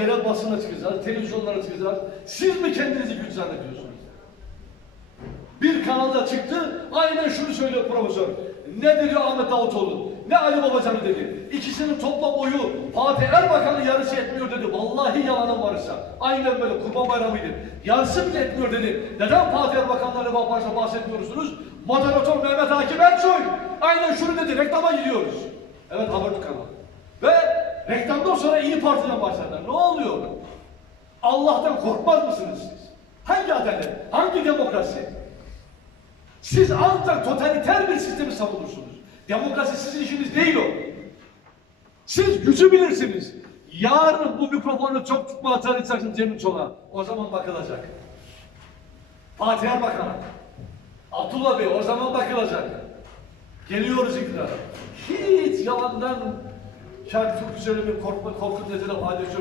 yerel, basına çıkacağız, televizyonlara çıkacağız. Siz mi kendinizi güç zannediyorsunuz? Bir kanalda çıktı, aynen şunu söylüyor profesör. Ne dedi Ahmet Davutoğlu, ne Ali Babacan'ı dedi. İkisinin toplam boyu Fatih Erbakan'ın yarısı etmiyor dedi. Vallahi yalanım varsa. Aynen böyle Kurban Bayramı'ydı. Yarısı bile etmiyor dedi. Neden Fatih Erbakan'la başta bahsetmiyorsunuz? Moderatör Mehmet Akif Ersoy. Aynen şunu dedi, reklama gidiyoruz. Reklamdan sonra İyi Parti'den bahseder. Ne oluyor? Allah'tan korkmaz mısınız siz? Hangi adalet? Hangi demokrasi? Siz ancak totaliter bir sistemi savunursunuz. Demokrasi sizin işiniz değil o. Siz gücü bilirsiniz. Yarın bu mikrofonu çok tutma açacaksın Cemil Çolak'a. O zaman bakılacak. Fatih Erbakan'a. Abdullah Bey o zaman bakılacak. Geliyoruz iktidara. Hiç yalandan şarkı çok güzel bir korkma, korkut nedeni hadise.